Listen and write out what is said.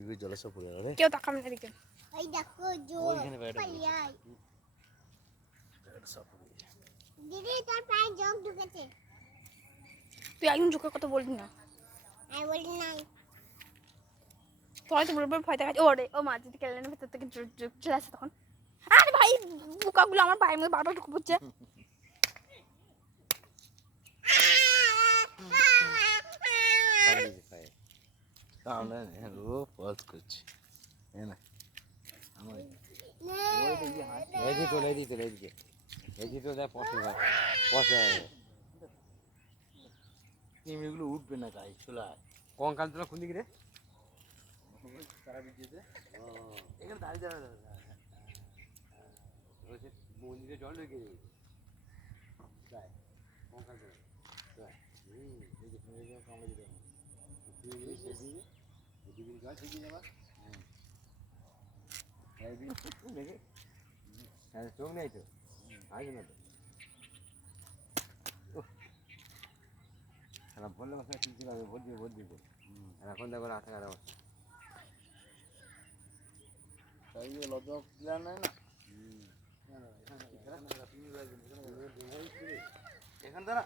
জলসা পড়ে গেল রে। কেউ তাকাবে না এদিকে। এই দেখো জোর পালিয়াই দিদি তোর পায়ে জগ ঢুকেছে। তুই একদম চোখের কথা বলবি না। আমি বলি নাই তোরা তো বলবে ভয় দেখাচ্ছে। ওরে ও মা যদি ক্যালেন্ডারের ভেতর থেকে চলে আসে তখন। আরে ভাই পোকাগুলো আমার পায়ের মধ্যে বারবার ঢুকে পড়ছে। চিংড়িগুলো উঠবে না গায়ে চলে আয়। কঙ্কাল তোলা খুলি রে এখানে দাঁড়িয়ে দাঁড়ায় মন্দিরে জল ঢুকে যায় কঙ্কাল তোলা জল ঠিকই যাবা চোখ নেই তো আসবে না তো বললে বাসায় ঠিক ছিল ভোট দিবে এখন দেখো রাস্তা কাটা লজ্জা প্ল্যান নেয় না এখান দ্বারা